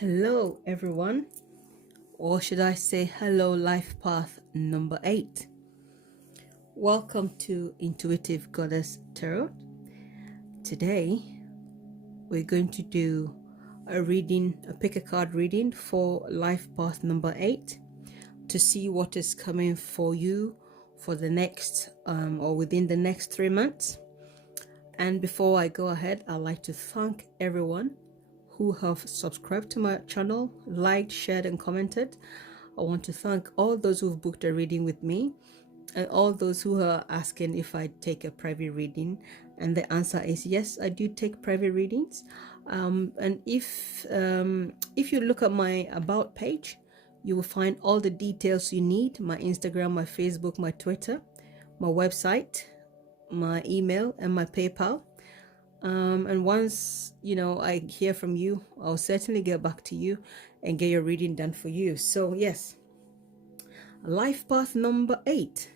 Hello, everyone, or should I say, hello, life path number 8. Welcome to Intuitive Goddess Tarot. Today, we're going to do a pick a card reading for life path number 8 to see what is coming for you for the next or within the next 3 months. And before I go ahead, I'd like to thank everyone who have subscribed to my channel, liked, shared, and commented. I want to thank all those who've booked a reading with me and all those who are asking if I take a private reading. And the answer is yes, I do take private readings. And if you look at my About page, you will find all the details you need: my Instagram, my Facebook, my Twitter, my website, my email, and my PayPal. And once I hear from you, I'll certainly get back to you and get your reading done for you. So yes, life path number 8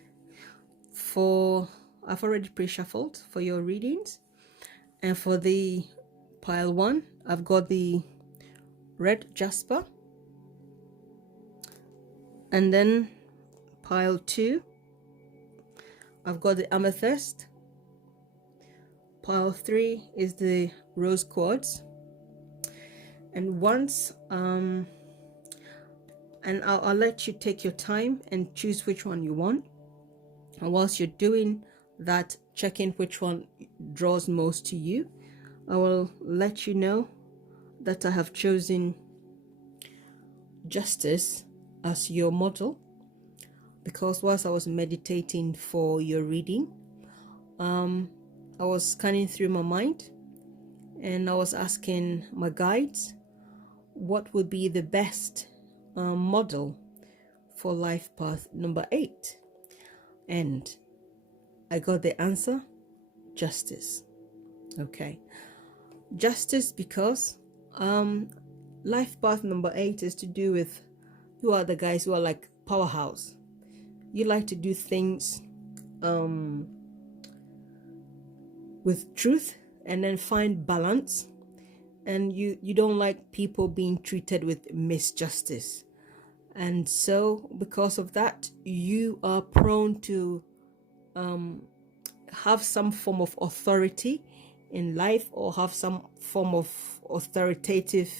I've already pre-shuffled for your readings. And for the pile 1, I've got the red Jasper. And then pile 2, I've got the Amethyst. Pile 3 is the rose quartz. And once and I'll let you take your time and choose which one you want. And whilst you're doing that, checking which one draws most to you, I will let you know that I have chosen Justice as your model, because whilst I was meditating for your reading, I was scanning through my mind and I was asking my guides what would be the best model for life path number 8. And I got the answer: Justice. Okay, Justice, because life path number 8 is to do with you are the guys who are like powerhouse. You like to do things with truth and then find balance, and you don't like people being treated with misjustice. And so because of that, you are prone to have some form of authority in life, or have some form of authoritative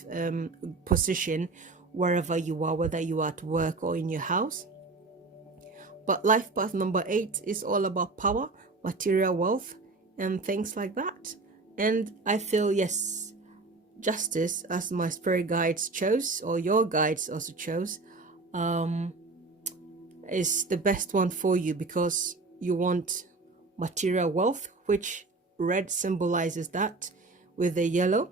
position wherever you are, whether you are at work or in your house. But life path number 8 is all about power, material wealth, and things like that. And I feel, yes, Justice, as my spirit guides chose, or your guides also chose, is the best one for you, because you want material wealth, which red symbolizes that with the yellow,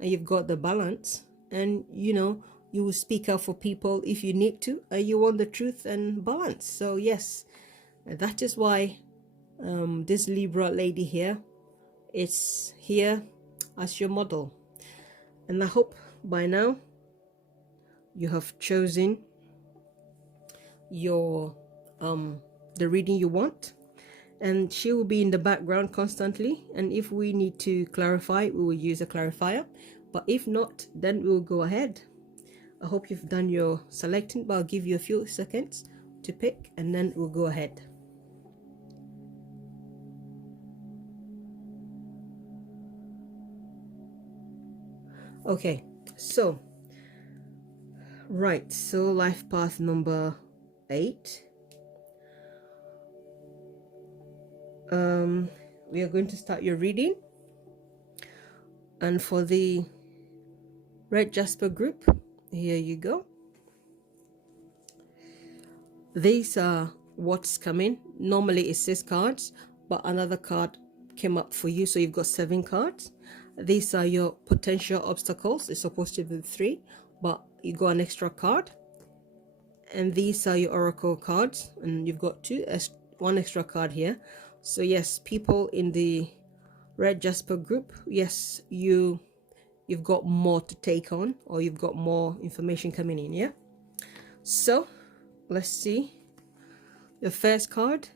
and you've got the balance, and you will speak out for people if you need to, and you want the truth and balance. So yes, that is why this Libra lady here is here as your model. And I hope by now you have chosen your the reading you want, and she will be in the background constantly, and if we need to clarify, we will use a clarifier, but if not, then we will go ahead. I hope you've done your selecting, but I'll give you a few seconds to pick and then we'll go ahead. Okay, so right, so life path number 8, we are going to start your reading. And for the red Jasper group, here you go. These are what's coming. Normally it's 6 cards, but another card came up for you, so you've got 7 cards. These are your potential obstacles. It's supposed to be 3, but you got an extra card. And these are your oracle cards, and you've got 1 extra card here. So yes, people in the red Jasper group, yes, you've got more to take on, or you've got more information coming in. Yeah, so let's see. Your first card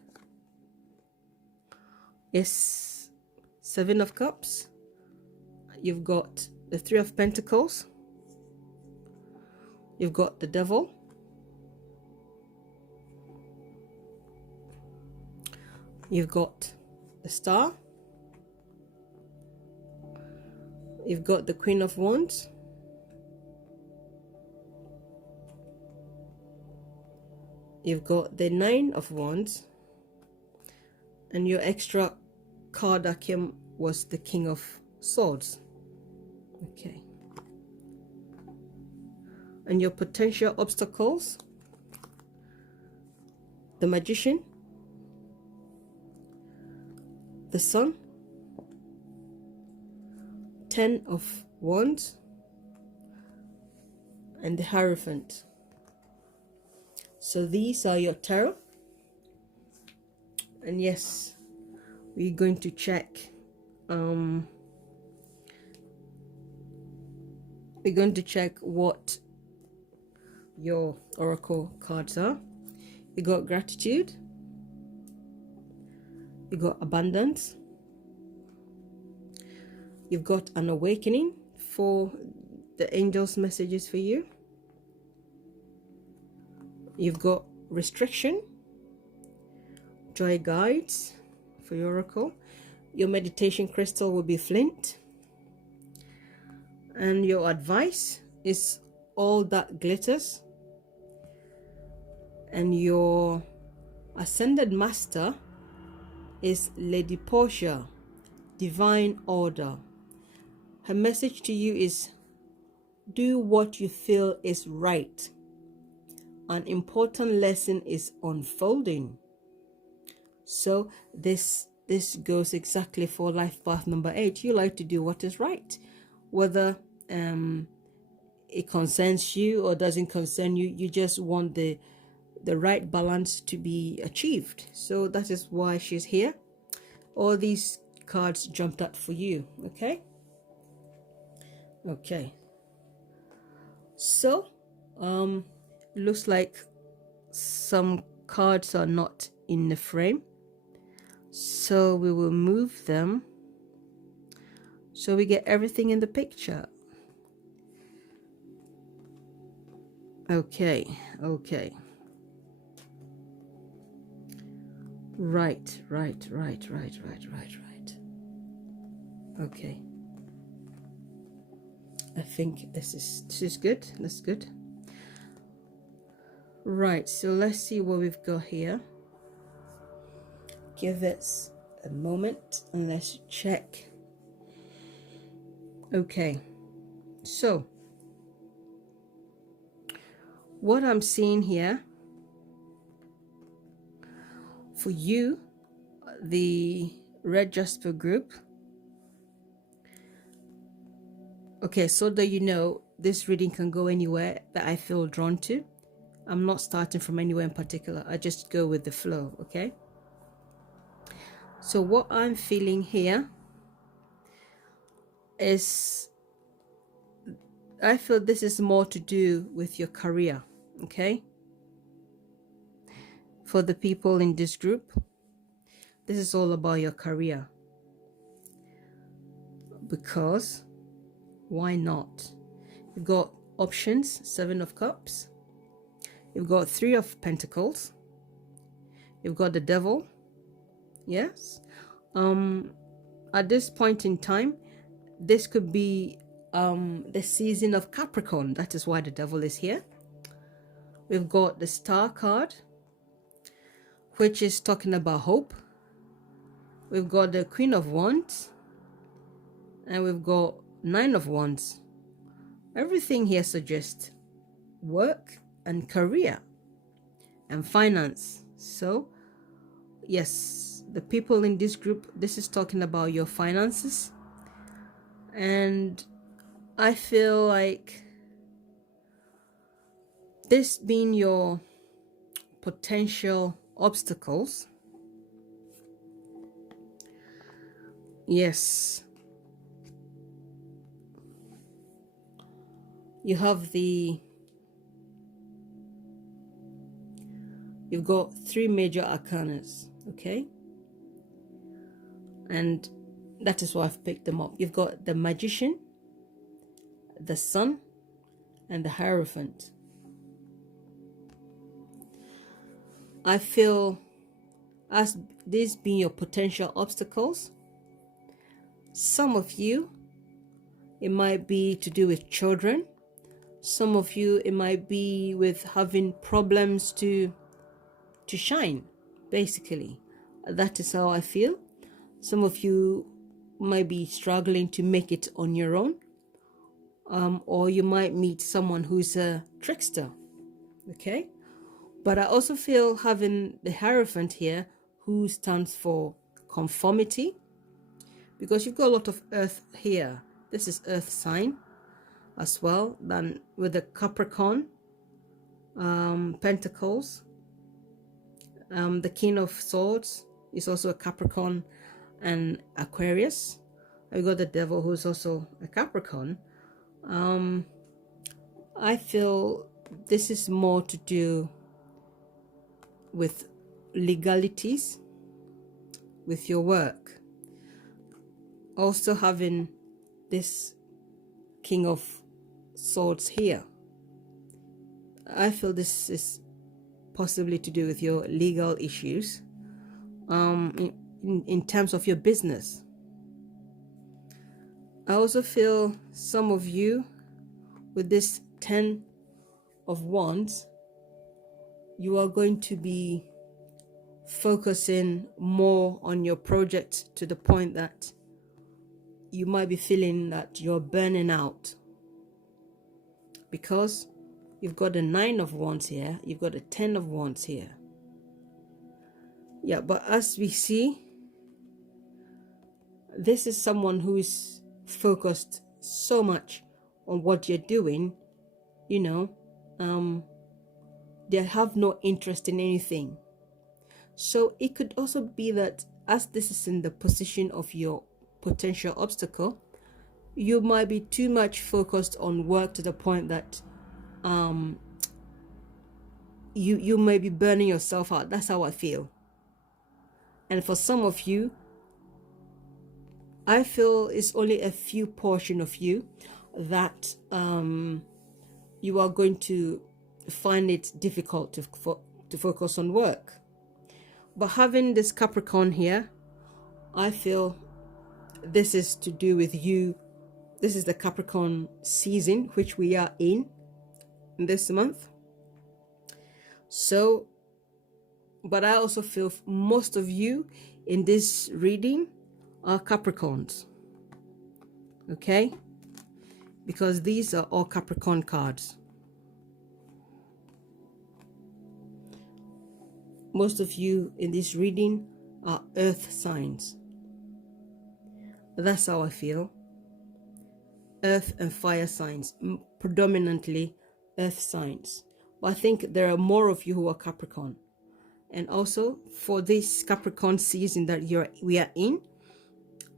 is 7 of Cups. You've got the 3 of Pentacles, You've got the devil. You've got the star. You've got the Queen of Wands. You've got the Nine of Wands. And your extra card that came was the King of Swords. Okay. And your potential obstacles: the Magician, the Sun, Ten of Wands, and the Hierophant. So these are your tarot. And yes, we're going to check what your oracle cards are. You got gratitude, you got abundance, you've got an awakening for the angels' messages for you, you've got restriction, joy guides for your oracle. Your meditation crystal will be flint, and your advice is all that glitters. And your ascended master is Lady Portia, divine order. Her message to you is: do what you feel is right. An important lesson is unfolding. So this goes exactly for life path number 8. You like to do what is right, whether it concerns you or doesn't concern you. You just want the right balance to be achieved. So that is why she's here. All these cards jumped out for you. Okay. So looks like some cards are not in the frame, so we will move them so we get everything in the picture. Okay. Right. Okay. I think this is good. That's good. Right, so let's see what we've got here. Give us a moment and let's check. Okay, so what I'm seeing here for you, the Red Jasper group. Okay, so that you know, this reading can go anywhere that I feel drawn to. I'm not starting from anywhere in particular. I just go with the flow, okay? So what I'm feeling here is, I feel this is more to do with your career, okay? For the people in this group, this is all about your career. Because why not? You've got options: 7 of Cups. You've got 3 of Pentacles. You've got the Devil. Yes. At this point in time, this could be the season of Capricorn. That is why the Devil is here. We've got the Star card, which is talking about hope. We've got the Queen of Wands. And we've got 9 of Wands. Everything here suggests work and career and finance. So yes, the people in this group, this is talking about your finances. And I feel like this being your potential obstacles. Yes, you have you've got 3 major arcanas, okay? And that is why I've picked them up. You've got the Magician, the Sun, and the Hierophant. I feel as these being your potential obstacles, some of you, it might be to do with children. Some of you, it might be with having problems to shine, basically. That is how I feel. Some of you might be struggling to make it on your own, or you might meet someone who's a trickster, okay? But I also feel having the Hierophant here, who stands for conformity, because you've got a lot of earth here. This is earth sign as well. Then with the Capricorn, Pentacles, the King of Swords is also a Capricorn and Aquarius. I got the Devil, who's also a Capricorn. I feel this is more to do with legalities, with your work. Also having this King of Swords here, I feel this is possibly to do with your legal issues, in terms of your business. I also feel some of you with this 10 of Wands, you are going to be focusing more on your project to the point that you might be feeling that you're burning out, because you've got a 9 of Wands here, you've got a 10 of Wands here. Yeah, but as we see, this is someone who is focused so much on what you're doing, you know, they have no interest in anything. So it could also be that as this is in the position of your potential obstacle, you might be too much focused on work to the point that you may be burning yourself out. That's how I feel. And for some of you, I feel it's only a few portion of you that you are going to find it difficult to focus on work. But having this Capricorn here, I feel this is to do with you. This is the Capricorn season, which we are in this month. So, but I also feel most of you in this reading are Capricorns, okay? Because these are all Capricorn cards. Most of you in this reading are earth signs. That's how I feel. Earth and fire signs, predominantly earth signs. But I think there are more of you who are Capricorn. And also for this Capricorn season that we are in,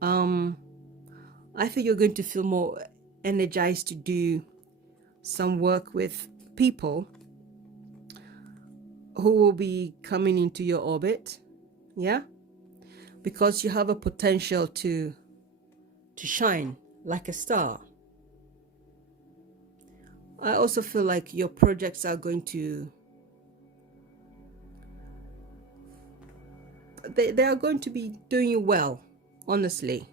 I think you're going to feel more energized to do some work with people who will be coming into your orbit, yeah, because you have a potential to shine like a star. I also feel like your projects are going to, they are going to be doing you well, honestly,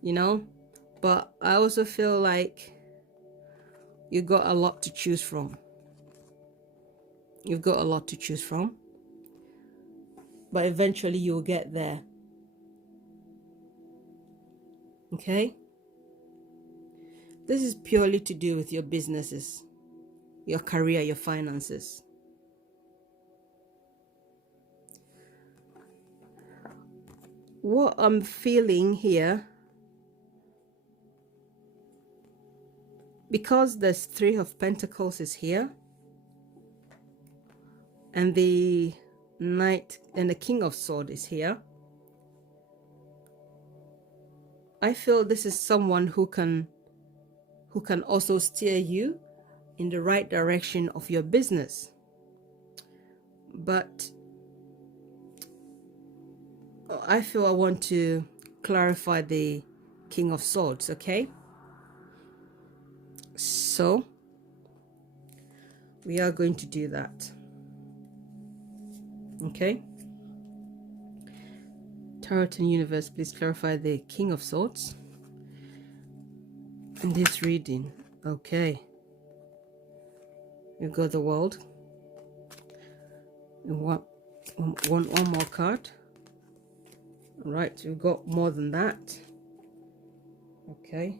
you know. But I also feel like you got a lot to choose from. You've got a lot to choose from, but eventually you'll get there. Okay? This is purely to do with your businesses, your career, your finances. What I'm feeling here, because there's 3 of Pentacles is here, and the Knight and the King of Swords is here, I feel this is someone who can also steer you in the right direction of your business. But I feel I want to clarify the King of Swords, okay? So we are going to do that. Okay. Tarot and Universe, please clarify the King of Swords in this reading. Okay. You've got the World. You want one more card. All right, we've got more than that. Okay.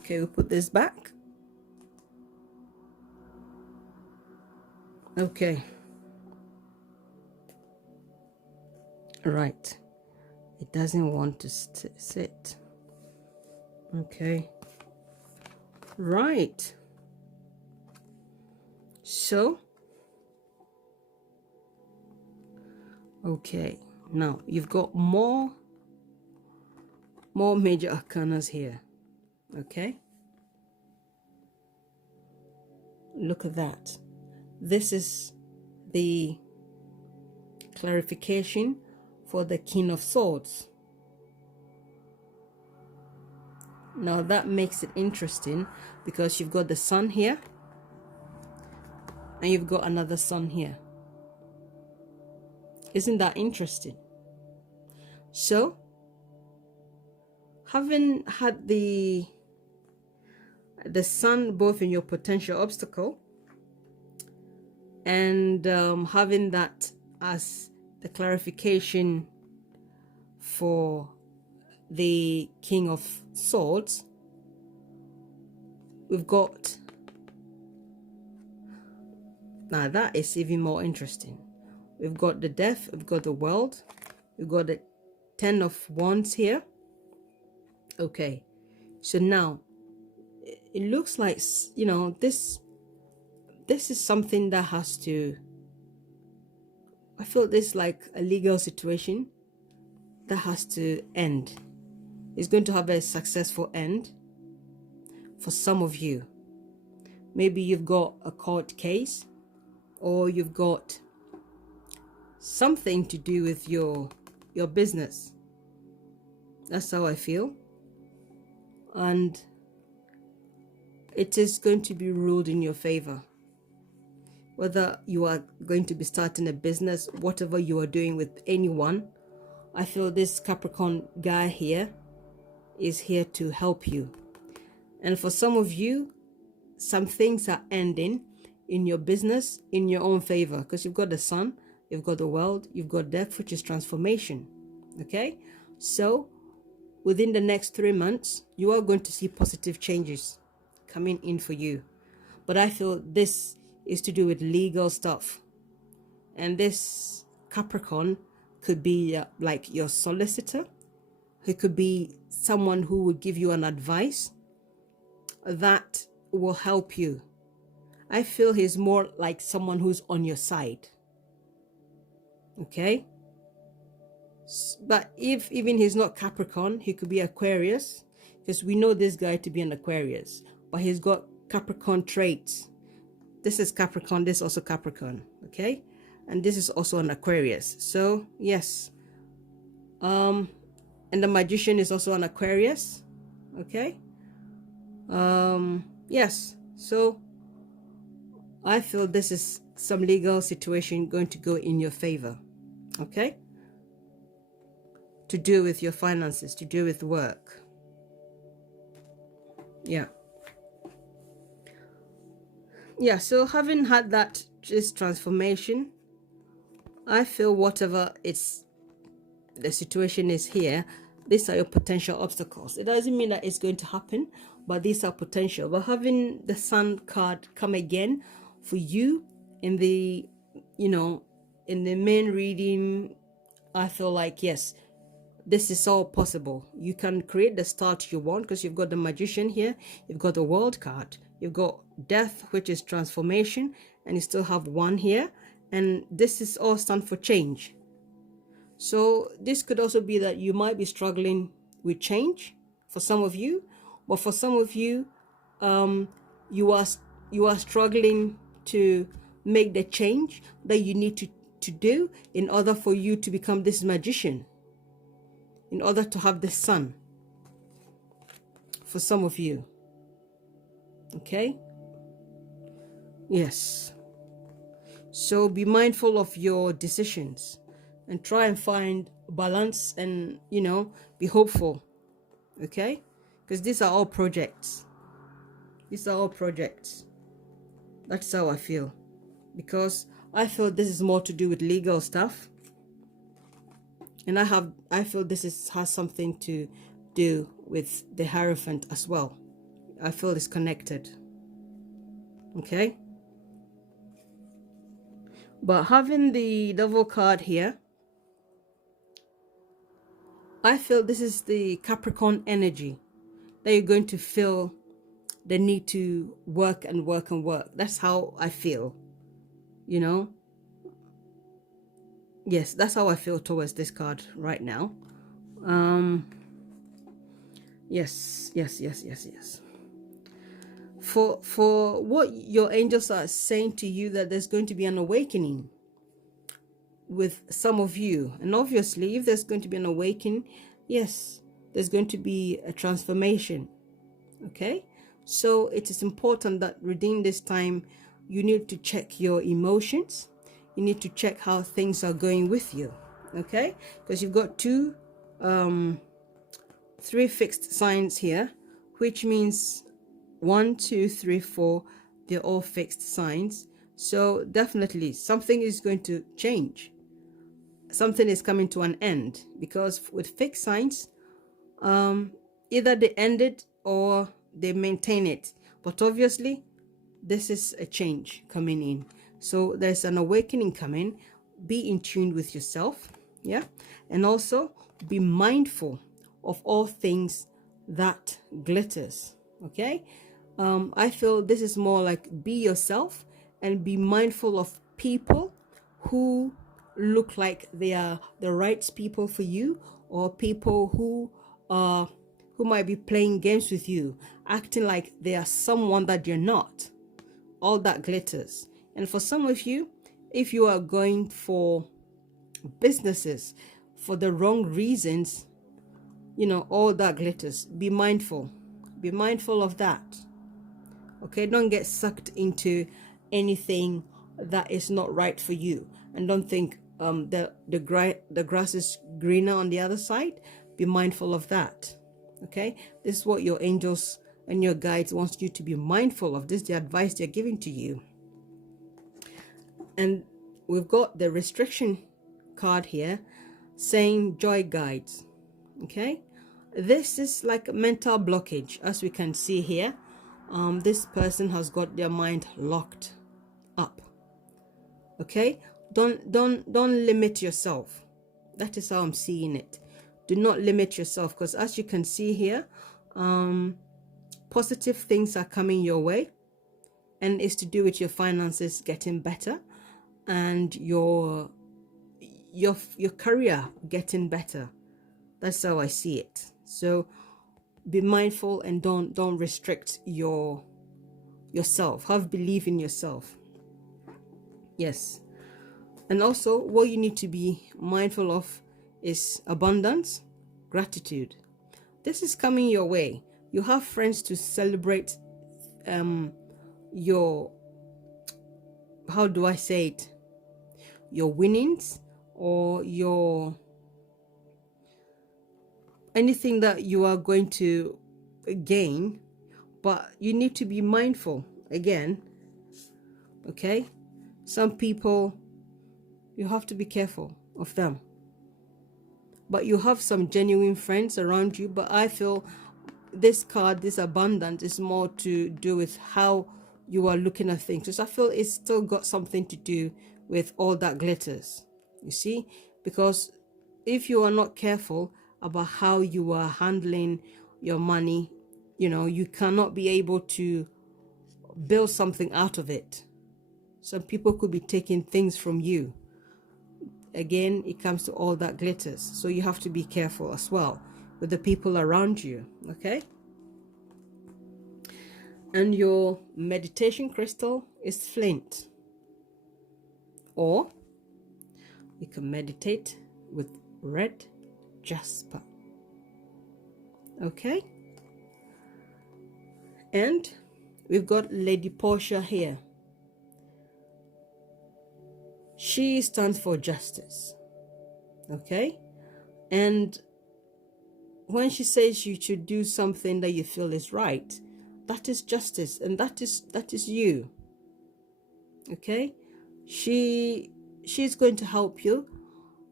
Okay, we'll put this back. Okay. Right. It doesn't want to sit. Okay. Right. So. Okay. Now, you've got more major arcanas here. Okay. Look at that. This is the clarification for the King of Swords. Now that makes it interesting because you've got the Sun here and you've got another Sun here. Isn't that interesting? So, having had the Sun both in your potential obstacle and having that as the clarification for the King of Swords, we've got, now that is even more interesting. We've got the Death, we've got the World, we've got the Ten of Wands here. Okay, so now it looks like, you know, this is something that has to, I feel this like a legal situation that has to end. It's going to have a successful end for some of you. Maybe you've got a court case, or you've got something to do with your business. That's how I feel. And it is going to be ruled in your favor. Whether you are going to be starting a business, whatever you are doing with anyone, I feel this Capricorn guy here is here to help you. And for some of you, some things are ending in your business in your own favor, because you've got the Sun, you've got the World, you've got Death, which is transformation. Okay, so within the next 3 months, you are going to see positive changes coming in for you. But I feel this is to do with legal stuff, and this Capricorn could be like your solicitor. It could be someone who would give you an advice that will help you. I feel he's more like someone who's on your side. Okay, but if even he's not Capricorn, he could be Aquarius, because we know this guy to be an Aquarius, but he's got Capricorn traits. This is Capricorn, this is also Capricorn. Okay, and this is also an Aquarius. So yes, and the Magician is also an Aquarius. Okay, yes, so I feel this is some legal situation going to go in your favor. Okay, to do with your finances, to do with work. Yeah, so having had that just transformation, I feel whatever it's the situation is here, these are your potential obstacles. It doesn't mean that it's going to happen, but these are potential. But having the Sun card come again for you in the, you know, in the main reading, I feel like, yes, this is all possible. You can create the start you want, because you've got the Magician here, you've got the World card, you've got Death, which is transformation, and you still have one here, and this is all stand for change. So this could also be that you might be struggling with change for some of you, but for some of you, you are struggling to make the change that you need to do in order for you to become this Magician, in order to have the Sun for some of you. Okay, Yes. So be mindful of your decisions and try and find balance and, be hopeful. Okay? Because these are all projects. These are all projects. That's how I feel. Because I feel this is more to do with legal stuff. And I feel has something to do with the Hierophant as well. I feel it's connected. Okay? But having the Devil card here, I feel this is the Capricorn energy that you're going to feel the need to work and work and work. That's how I feel, Yes, that's how I feel towards this card right now. Yes. For what your angels are saying to you, that there's going to be an awakening with some of you. And obviously, if there's going to be an awakening, yes, there's going to be a transformation. Okay? So it is important that within this time, you need to check your emotions. You need to check how things are going with you. Okay? Because you've got three fixed signs here, which means 1, 2, 3, 4, they're all fixed signs. So definitely something is going to change. Something is coming to an end, because with fixed signs, either they end it or they maintain it. But obviously, this is a change coming in. So there's an awakening coming. Be in tune with yourself. Yeah. And also be mindful of all things that glitters. Okay. I feel this is more like be yourself and be mindful of people who look like they are the right people for you, or people who might be playing games with you, acting like they are someone that you're not. All that glitters. And for some of you, if you are going for businesses for the wrong reasons, all that glitters. Be mindful. Be mindful of that. Okay, don't get sucked into anything that is not right for you, and don't think the grass is greener on the other side. Be mindful of that. Okay, this is what your angels and your guides want you to be mindful of. This is the advice they're giving to you. And we've got the restriction card here saying joy guides. Okay, this is like a mental blockage, as we can see here. This person has got their mind locked up. Okay, don't limit yourself. That is how I'm seeing it. Do not limit yourself, because as you can see here, positive things are coming your way, and it's to do with your finances getting better and your career getting better. That's how I see it. So be mindful and don't restrict yourself. Have belief in yourself. Yes. And also what you need to be mindful of is abundance, gratitude. This is coming your way. You have friends to celebrate your, how do I say it, your winnings, or your anything that you are going to gain. But you need to be mindful again. Okay, some people, you have to be careful of them. But you have some genuine friends around you. But I feel this card, this abundance, is more to do with how you are looking at things. Because I feel it's still got something to do with all that glitters. You see? Because if you are not careful about how you are handling your money, you cannot be able to build something out of it. Some people could be taking things from you. Again, it comes to all that glitters. So you have to be careful as well with the people around you. Okay? And your meditation crystal is flint. Or you can meditate with red jasper. Okay? And we've got Lady Portia here. She stands for justice. Okay? And when she says you should do something that you feel is right, that is justice, and that is you. Okay? She's going to help you.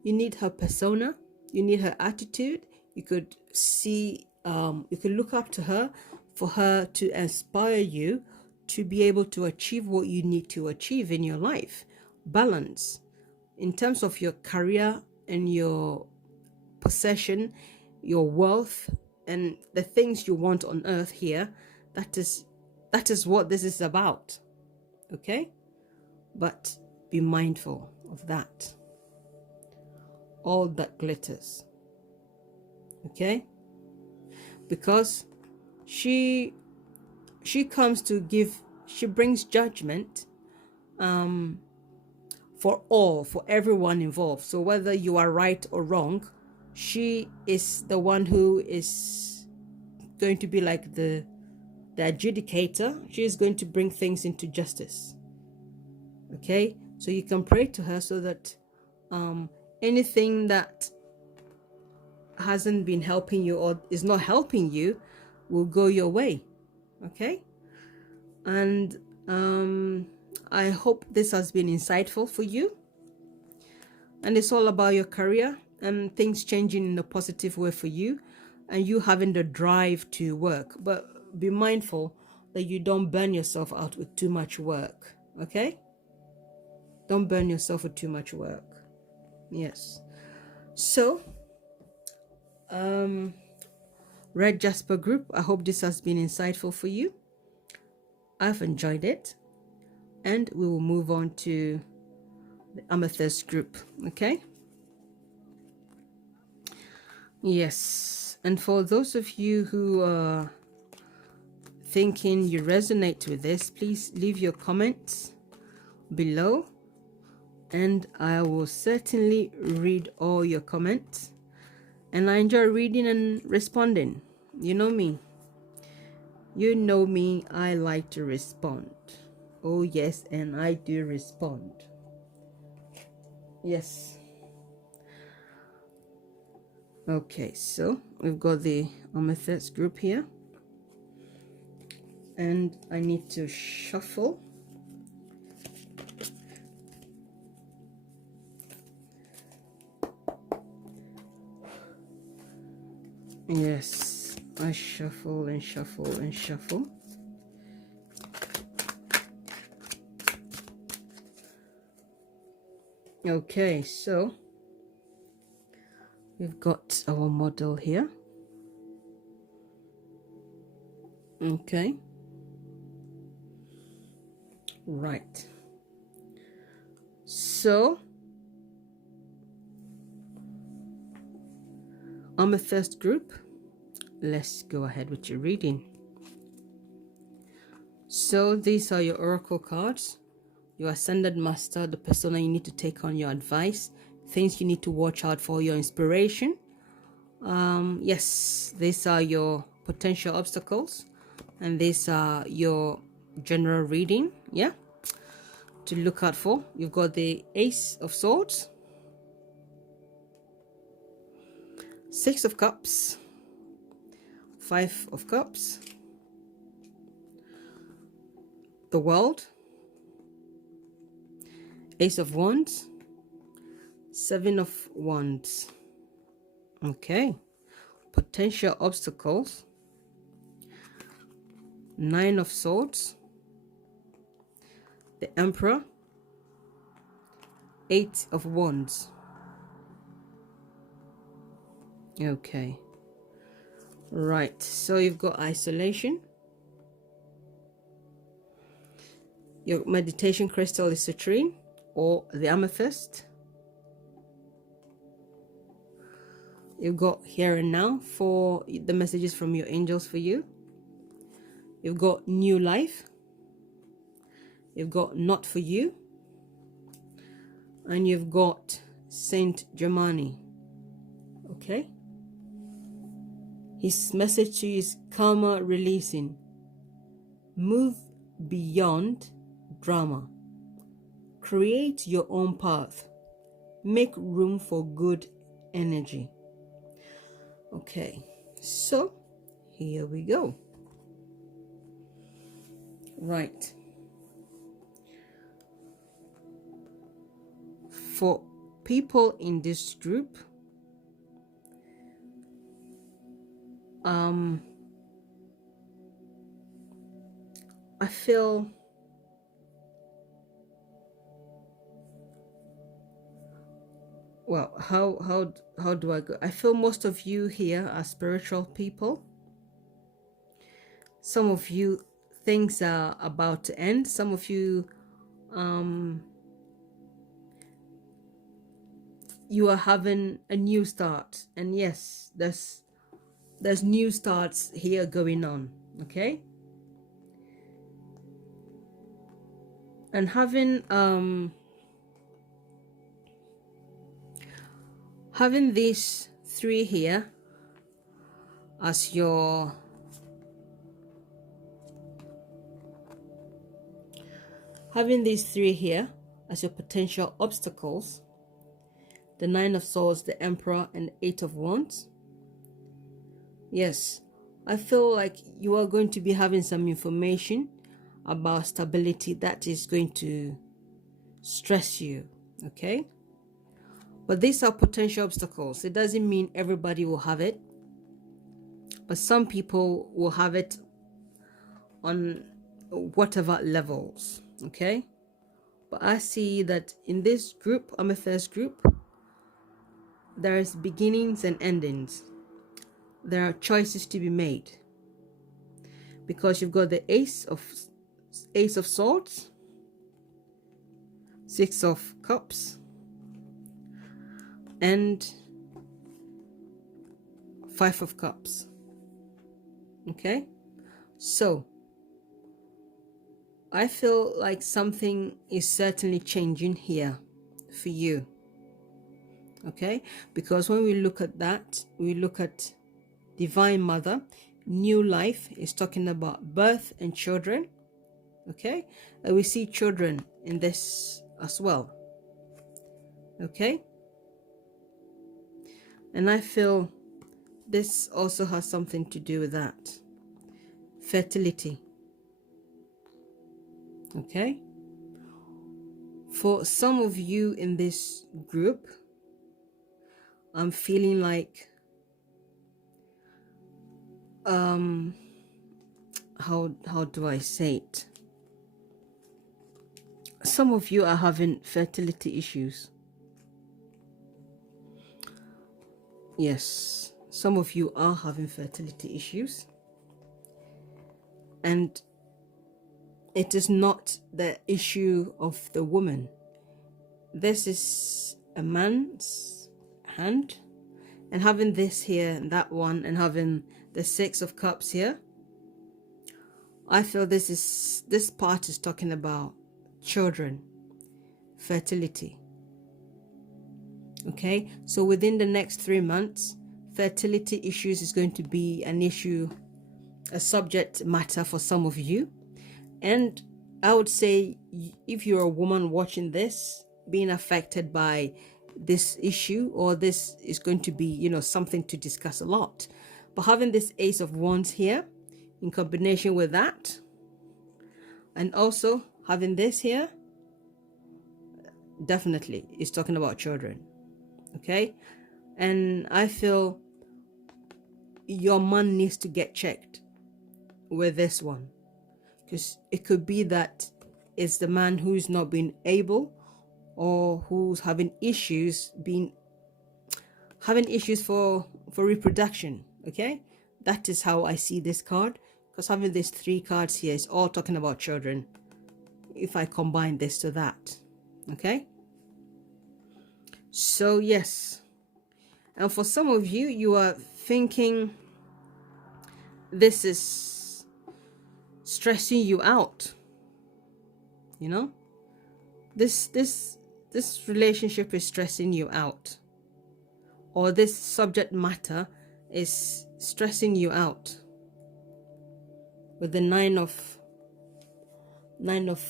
You need her persona, you need her attitude. You could see, you could look up to her for her to inspire you to be able to achieve what you need to achieve in your life. Balance in terms of your career and your possession, your wealth, and the things you want on earth here. That is what this is about. Okay? But be mindful of that. All that glitters. Okay? Because she comes to give, she brings judgment for everyone involved. So whether you are right or wrong, she is the one who is going to be like the adjudicator. She is going to bring things into justice. Okay? So you can pray to her so that anything that hasn't been helping you or is not helping you will go your way. Okay? And I hope this has been insightful for you. And it's all about your career and things changing in a positive way for you, and you having the drive to work. But be mindful that you don't burn yourself out with too much work. Okay? Don't burn yourself with too much work. Yes. So, Red Jasper group, I hope this has been insightful for you. I've enjoyed it. And we will move on to the Amethyst group. Okay? Yes. And for those of you who are thinking you resonate with this, please leave your comments below. And I will certainly read all your comments. And I enjoy reading and responding. You know me. You know me, I like to respond. Oh yes, and I do respond. Yes. Okay, so we've got the Amethyst group here. And I need to shuffle. Yes, I shuffle and shuffle and shuffle. Okay, so we've got our model here. Okay. Right. So Amethyst group, let's go ahead with your reading. So these are your oracle cards, your ascended master, the persona you need to take on, your advice, things you need to watch out for, your inspiration. Yes, these are your potential obstacles, and these are your general reading, yeah, to look out for. You've got the Ace of Swords, Six of Cups, Five of Cups, the World, Ace of Wands, Seven of Wands. Okay. Potential obstacles, Nine of Swords, the Emperor, Eight of Wands. Okay. Right. So you've got isolation. Your meditation crystal is citrine or the amethyst. You've got here and now for the messages from your angels for you. You've got new life. You've got not for you. And you've got Saint Germani. Okay. His message to you is karma releasing. Move beyond drama. Create your own path. Make room for good energy. Okay, so here we go. Right. For people in this group, I feel well, how do I go? I feel most of you here are spiritual people. Some of you, things are about to end. Some of you, you are having a new start. And yes, there's new starts here going on. Okay. And having these three here as your potential obstacles, the Nine of Swords, the Emperor, and the Eight of Wands. Yes, I feel like you are going to be having some information about stability that is going to stress you, okay? But these are potential obstacles. It doesn't mean everybody will have it, but some people will have it on whatever levels, okay? But I see that in this group, Amethyst group, there's beginnings and endings. There are choices to be made, because you've got the Ace of Swords, Six of Cups, and Five of Cups. Okay, so I feel like something is certainly changing here for you. Okay, because when we look at that, we look at Divine Mother. New life is talking about birth and children. Okay, and we see children in this as well. Okay, and I feel this also has something to do with that. Fertility. Okay, for some of you in this group, I'm feeling like how do I say it? Some of you are having fertility issues. Yes, some of you are having fertility issues, and it is not the issue of the woman. This is a man's hand, and having this here and that one, and having the Six of Cups here, I feel this part is talking about children, fertility. Okay, so within the next 3 months, fertility issues is going to be an issue, a subject matter for some of you. And I would say, if you're a woman watching this, being affected by this issue, or this is going to be, you know, something to discuss a lot. But having this Ace of Wands here in combination with that, and also having this here, definitely is talking about children. Okay, and I feel your man needs to get checked with this one, because it could be that it's the man who's not been able, or who's having issues for reproduction. Okay, that is how I see this card, because having these 3 cards here is all talking about children, if I combine this to that. Okay, so yes, and for some of you, you are thinking this is stressing you out. You know, this relationship is stressing you out, or this subject matter is stressing you out, with the Nine of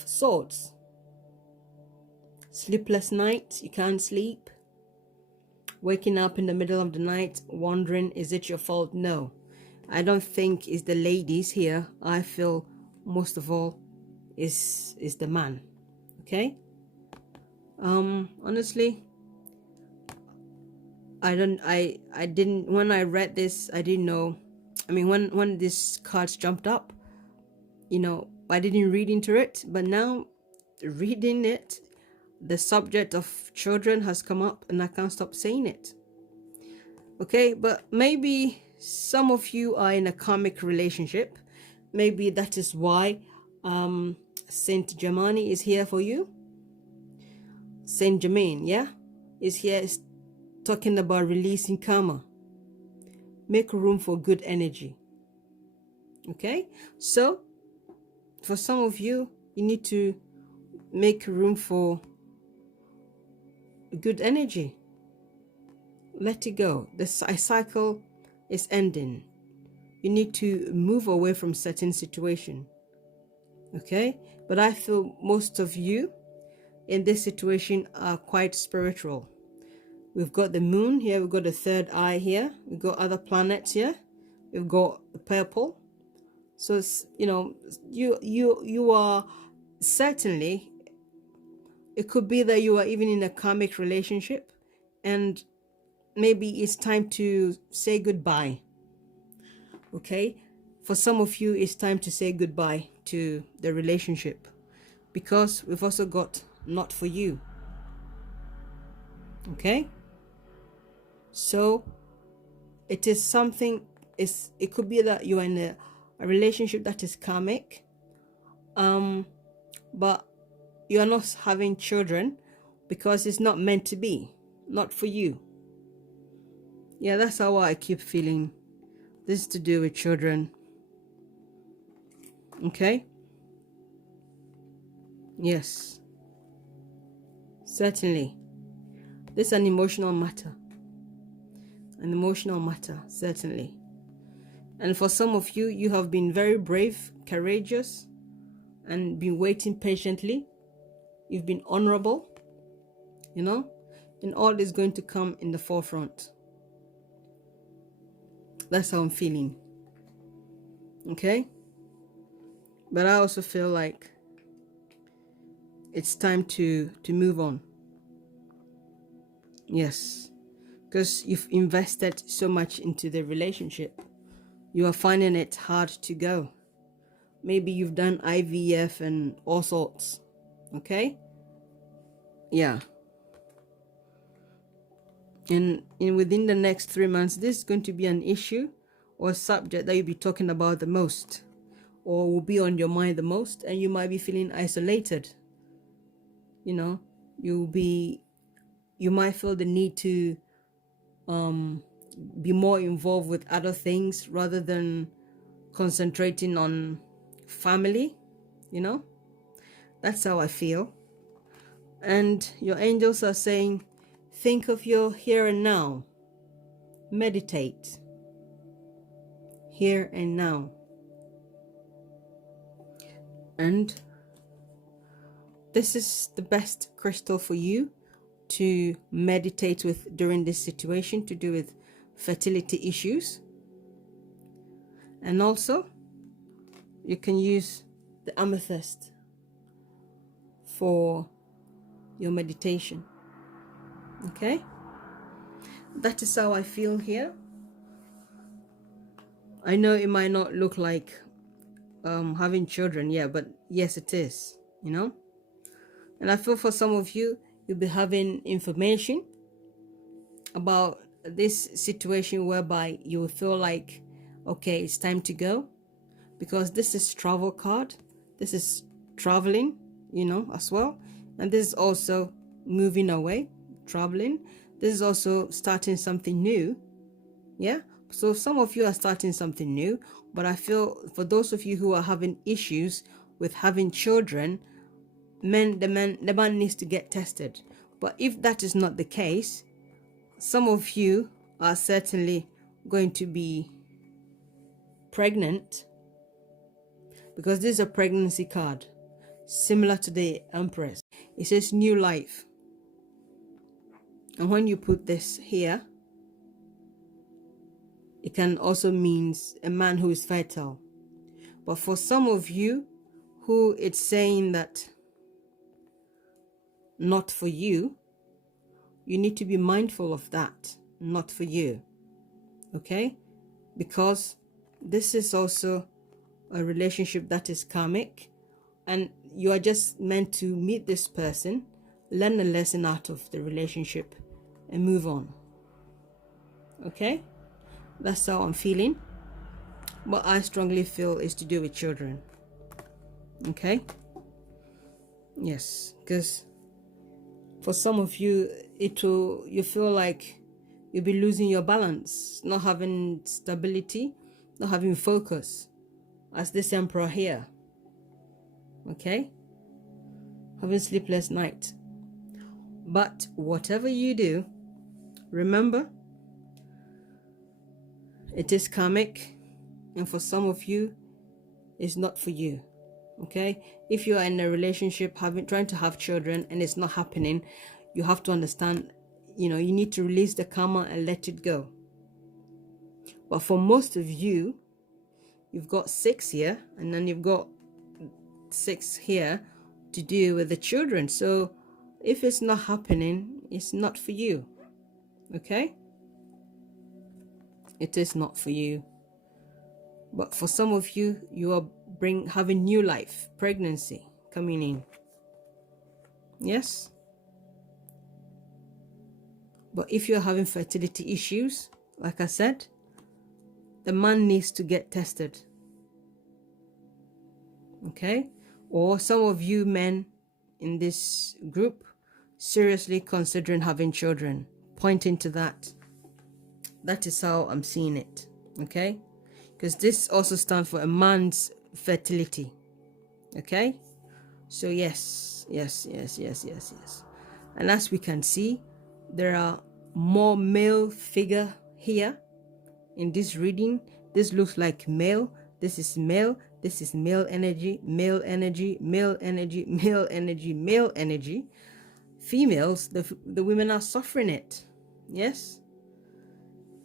Swords. Sleepless nights, you can't sleep. Waking up in the middle of the night wondering, is it your fault? No, I don't think it's the ladies here. I feel most of all is the man. Okay. Honestly, I didn't, when I read this, I didn't know. I mean, when these cards jumped up, you know, I didn't read into it, but now reading it, the subject of children has come up and I can't stop saying it. Okay, but maybe some of you are in a karmic relationship. Maybe that is why Saint Germani is here for you. Saint Germain, yeah, is here, is talking about releasing karma. Make room for good energy. Okay, so for some of you, you need to make room for good energy. Let it go. The cycle is ending. You need to move away from certain situation. Okay, but I feel most of you in this situation are quite spiritual. We've got the moon here, we've got the third eye here, we've got other planets here, we've got the purple. So it's, you know, you are certainly, it could be that you are even in a karmic relationship and maybe it's time to say goodbye. Okay, for some of you it's time to say goodbye to the relationship, because we've also got not for you. Okay, so it is something, it could be that you are in a relationship that is karmic, but you are not having children because it's not meant to be, not for you. Yeah, that's how I keep feeling. This is to do with children. Okay, yes, certainly this is an emotional matter. An emotional matter, certainly. And for some of you, you have been very brave, courageous, and been waiting patiently. You've been honorable, you know, and all is going to come in the forefront. That's how I'm feeling. Okay? But I also feel like it's time to move on. Yes. Because you've invested so much into the relationship. You are finding it hard to go. Maybe you've done IVF and all sorts. Okay? Yeah. And within the next 3 months, this is going to be an issue or a subject that you'll be talking about the most, or will be on your mind the most, and you might be feeling isolated. You know, you might feel the need to be more involved with other things rather than concentrating on family, you know. That's how I feel. And your angels are saying, think of your here and now. Meditate. Here and now. And this is the best crystal for you to meditate with during this situation, to do with fertility issues. And also, you can use the Amethyst for your meditation. Okay? That is how I feel here. I know it might not look like having children, yeah, but yes, it is, you know. And I feel for some of you, you'll be having information about this situation whereby you will feel like, okay, it's time to go, because this is travel card. This is traveling, you know, as well. And this is also moving away, traveling. This is also starting something new. Yeah. So some of you are starting something new, but I feel for those of you who are having issues with having children, the man needs to get tested. But if that is not the case, some of you are certainly going to be pregnant, because this is a pregnancy card similar to the Empress. It says new life. And when you put this here, it can also mean a man who is fertile. But for some of you who it's saying that not for you, you need to be mindful of that, not for you. Okay? Because this is also a relationship that is karmic, and you are just meant to meet this person, learn a lesson out of the relationship, and move on. Okay? That's how I'm feeling. What I strongly feel is to do with children. Okay? Yes, because for some of you, you feel like you'll be losing your balance, not having stability, not having focus, as this emperor here. Okay? Having sleepless night. But whatever you do, remember, it is karmic, and for some of you, it's not for you. Okay? If you are in a relationship trying to have children and it's not happening, you have to understand, you need to release the karma and let it go. But for most of you, you've got 6 here, and then you've got 6 here to deal with the children. So if it's not happening, it's not for you. Okay? It is not for you. But for some of you, you are having new life, pregnancy coming in. Yes? But if you're having fertility issues, like I said, the man needs to get tested. Okay? Or some of you men in this group seriously considering having children, pointing to that. That is how I'm seeing it. Okay? Because this also stands for a man's fertility. Okay? So yes. And as we can see, there are more male figure here in this reading. This looks like male. This is male. This is male energy, male energy, male energy, male energy, male energy. Females, the women are suffering it. Yes?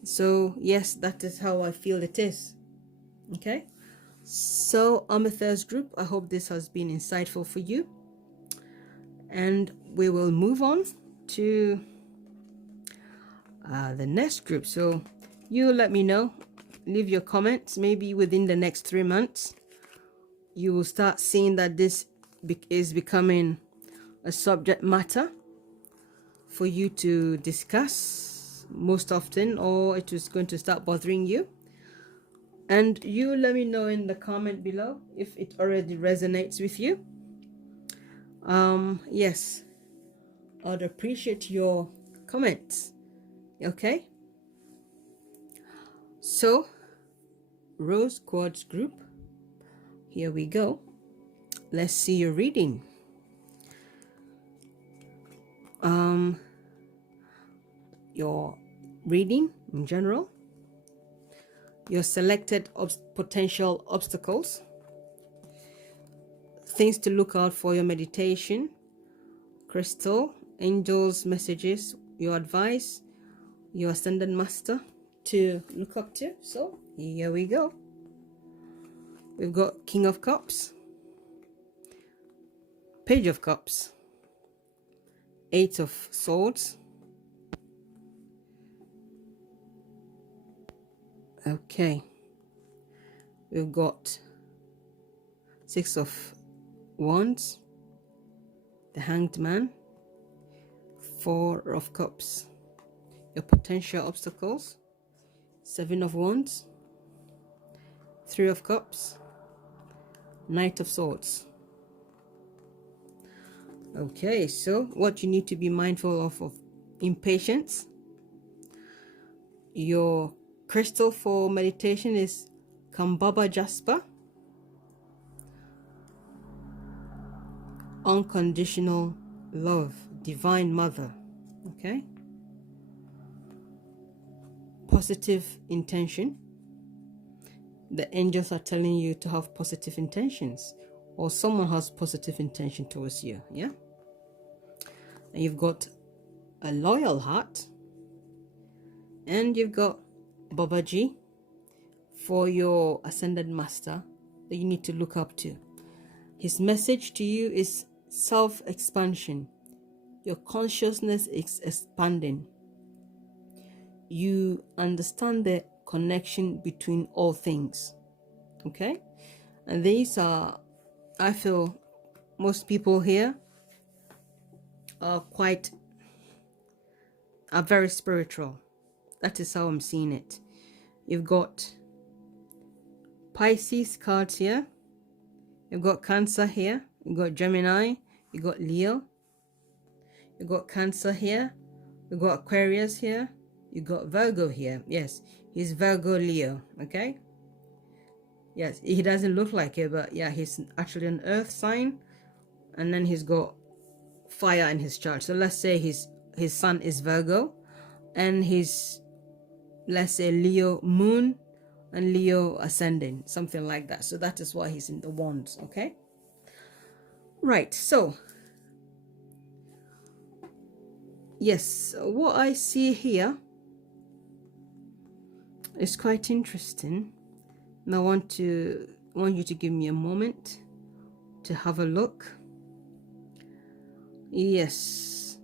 So yes, that is how I feel it is. Okay? So Amethyst group, I hope this has been insightful for you. And we will move on to the next group. So you let me know, leave your comments. Maybe within the next 3 months, you will start seeing that this is becoming a subject matter for you to discuss most often, or it is going to start bothering you. And you let me know in the comment below if it already resonates with you. Yes, I'd appreciate your comments. Okay? So, Rose Quartz group, here we go. Let's see your reading. Your reading in general, your selected potential obstacles, things to look out for your meditation, crystal, angels, messages, your advice, your ascended master to look up to. So here we go. We've got King of Cups, Page of Cups, 8 of Swords. Okay. We've got 6 of Wands, the Hanged Man, 4 of Cups, your potential obstacles, 7 of Wands, 3 of Cups, Knight of Swords. Okay, so what you need to be mindful of impatience. Your crystal for meditation is Kambaba Jasper. Unconditional love, Divine Mother. Okay. Positive intention. The angels are telling you to have positive intentions, or someone has positive intention towards you. Yeah. And you've got a loyal heart, and you've got Babaji for your ascended master that you need to look up to. His message to you is self-expansion. Your consciousness is expanding. You understand the connection between all things. Okay? And these are, I feel, most people here are very spiritual. That is how I'm seeing it. You've got Pisces cards here. You've got Cancer here. You've got Gemini. You've got Leo. You've got Cancer here. You've got Aquarius here. You've got Virgo here. Yes, he's Virgo Leo. Okay? Yes, he doesn't look like it, but yeah, he's actually an earth sign. And then he's got fire in his chart. So let's say his sun is Virgo, and his, let's say, Leo moon and Leo ascending, something like that. So that is why he's in the wands. Okay, right. So yes, what I see here is quite interesting, and I want you to give me a moment to have a look. Yes,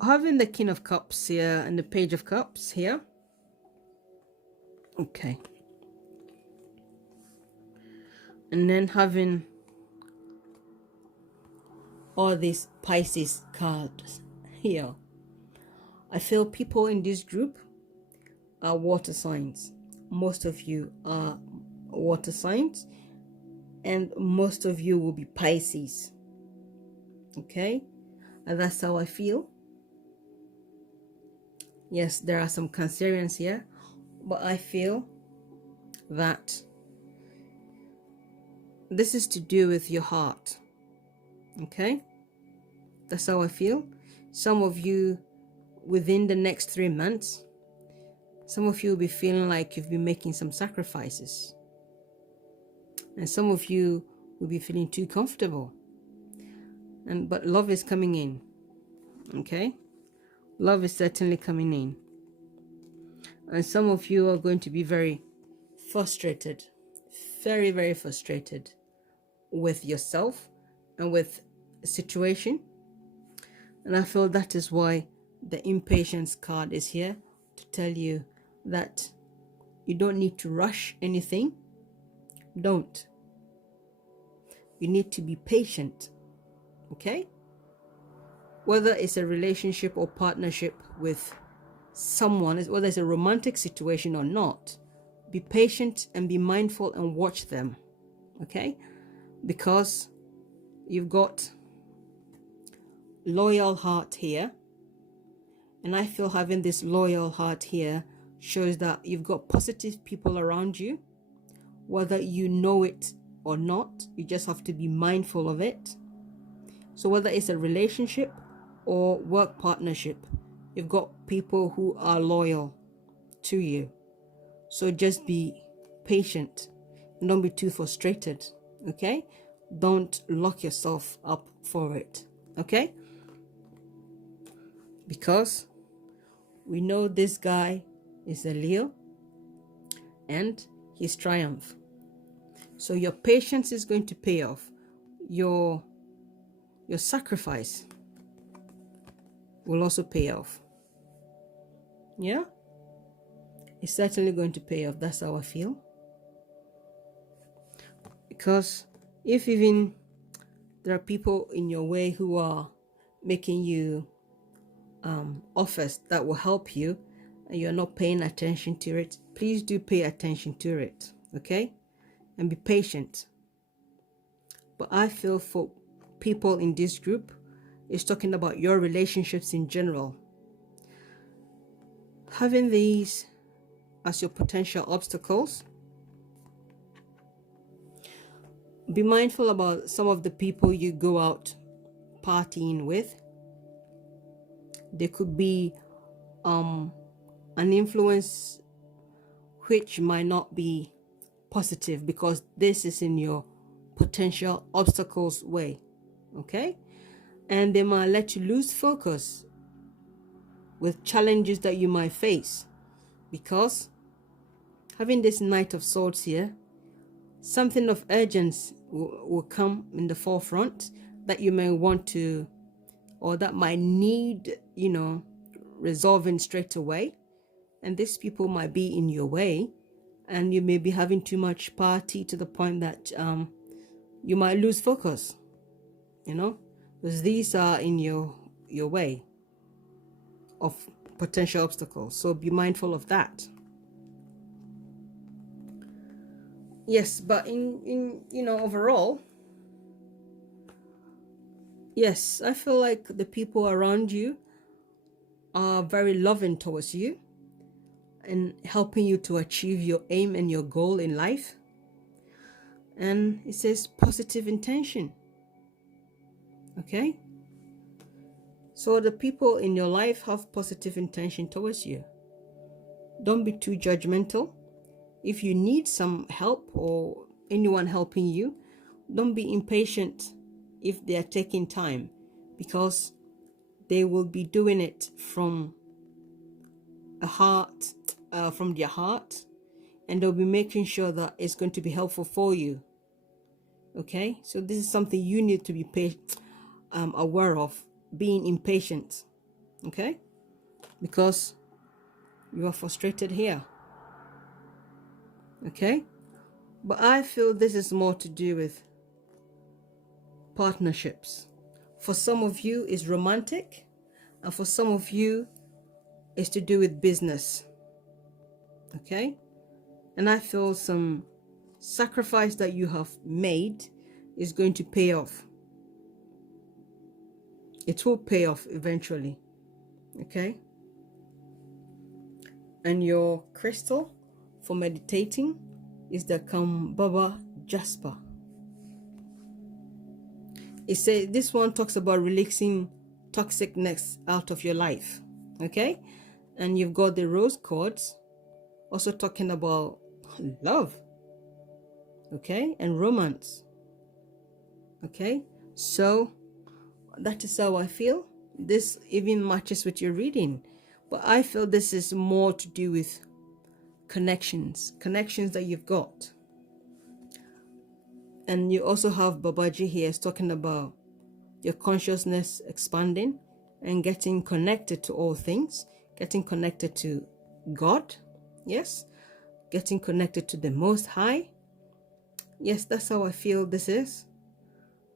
having the King of Cups here and the Page of Cups here. Okay, and then having all these Pisces cards here. I feel people in this group are water signs. Most of you are water signs, and most of you will be Pisces. Okay, and that's how I feel. Yes, there are some Cancerians here, but I feel that this is to do with your heart. Okay, that's how I feel. Some of you, within the next 3 months, some of you will be feeling like you've been making some sacrifices, and some of you will be feeling too comfortable, but love is coming in. Okay, love is certainly coming in, and some of you are going to be very frustrated, very frustrated with yourself and with a situation. And I feel that is why the impatience card is here, to tell you that you don't need to rush anything. Don't. You need to be patient. Okay? Whether it's a relationship or partnership with someone, whether it's a romantic situation or not, be patient and be mindful and watch them. Okay? Because you've got loyal heart here, and I feel having this loyal heart here shows that you've got positive people around you, whether you know it or not. You just have to be mindful of it. So whether it's a relationship or work partnership, you've got people who are loyal to you. So just be patient and don't be too frustrated. Okay, don't lock yourself up for it. Okay, because we know this guy is a Leo and he's triumph. So your patience is going to pay off. Your sacrifice will also pay off. Yeah, it's certainly going to pay off. That's how I feel. Because if even there are people in your way who are making you offers that will help you, and you're not paying attention to it, please do pay attention to it. Okay, and be patient. But I feel for people in this group, it's talking about your relationships in general. Having these as your potential obstacles, be mindful about some of the people you go out partying with. There could be an influence which might not be positive, because this is in your potential obstacles way. okay? And they might let you lose focus with challenges that you might face, because having this Knight of Swords here, something of urgency will come in the forefront that you may want to, or that might need, resolving straight away. And these people might be in your way, and you may be having too much party to the point that you might lose focus, because these are in your way of potential obstacles. So be mindful of that. Yes, but in overall, yes, I feel like the people around you are very loving towards you and helping you to achieve your aim and your goal in life. And it says positive intention. Okay? So the people in your life have positive intention towards you. Don't be too judgmental. If you need some help or anyone helping you, don't be impatient if they are taking time, because they will be doing it from a heart, from their heart, and they'll be making sure that it's going to be helpful for you. Okay, so this is something you need to be aware of, being impatient. Okay, because you are frustrated here. Okay, but I feel this is more to do with partnerships. For some of you is romantic, and for some of you is to do with business. Okay, and I feel some sacrifice that you have made is going to pay off. It will pay off eventually. Okay, and your crystal for meditating is the Kambaba Jasper. It says this one talks about releasing toxicness out of your life. Okay, and you've got the rose quartz, also talking about love. Okay, and romance. Okay, so that is how I feel. This even matches with your reading, but I feel this is more to do with connections that you've got. And you also have Babaji here is talking about your consciousness expanding and getting connected to all things, getting connected to God. Yes, getting connected to the Most High. Yes, that's how I feel this is.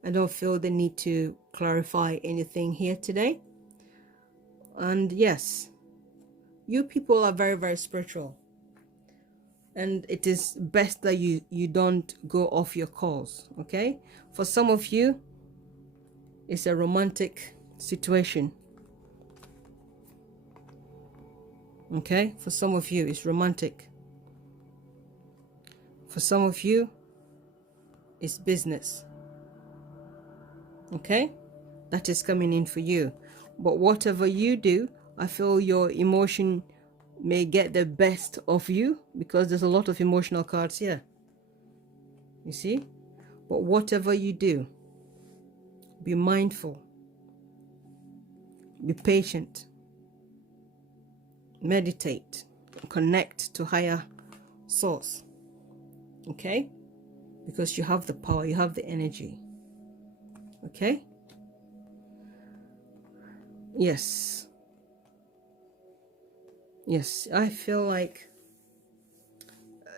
I don't feel the need to clarify anything here today. And yes, you people are very, very spiritual. And it is best that you don't go off your course, okay? For some of you, it's a romantic situation. Okay? For some of you, it's romantic. For some of you, it's business. Okay? That is coming in for you. But whatever you do, I feel your emotion may get the best of you, because there's a lot of emotional cards here. You see? But whatever you do, be mindful. Be patient. Meditate. Connect to higher source. Okay? Because you have the power, you have the energy. Okay? Yes. Yes, I feel like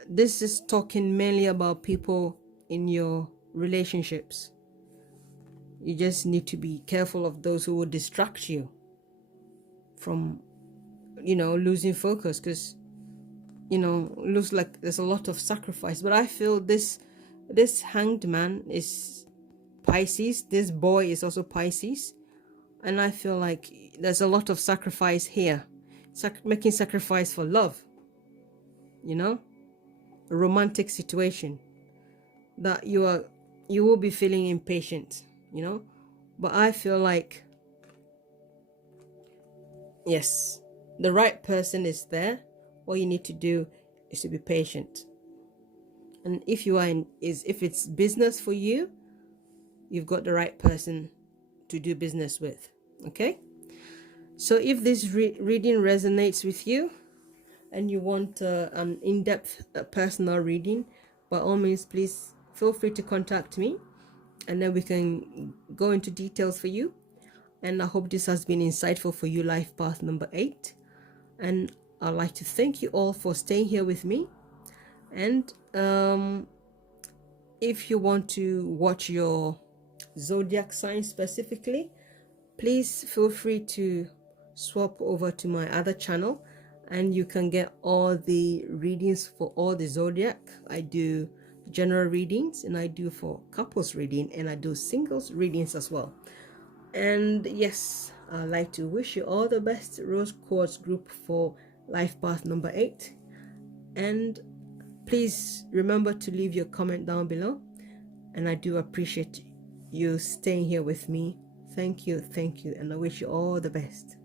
this is talking mainly about people in your relationships. You just need to be careful of those who will distract you from, losing focus, because, looks like there's a lot of sacrifice. But I feel this hanged man is Pisces. This boy is also Pisces. And I feel like there's a lot of sacrifice here. Making sacrifice for love, a romantic situation that you will be feeling impatient, but I feel like, yes, the right person is there. All you need to do is to be patient. And if if it's business for you, you've got the right person to do business with. Okay, so if this reading resonates with you and you want an in-depth personal reading, by all means, please feel free to contact me, and then we can go into details for you. And I hope this has been insightful for you, life path number 8. And I'd like to thank you all for staying here with me. And if you want to watch your zodiac sign specifically, please feel free to swap over to my other channel, and you can get all the readings for all the zodiac. I do general readings, and I do for couples reading, and I do singles readings as well. And yes, I'd like to wish you all the best, Rose Quartz group, for life path number 8. And please remember to leave your comment down below, and I do appreciate you staying here with me. Thank you, and I wish you all the best.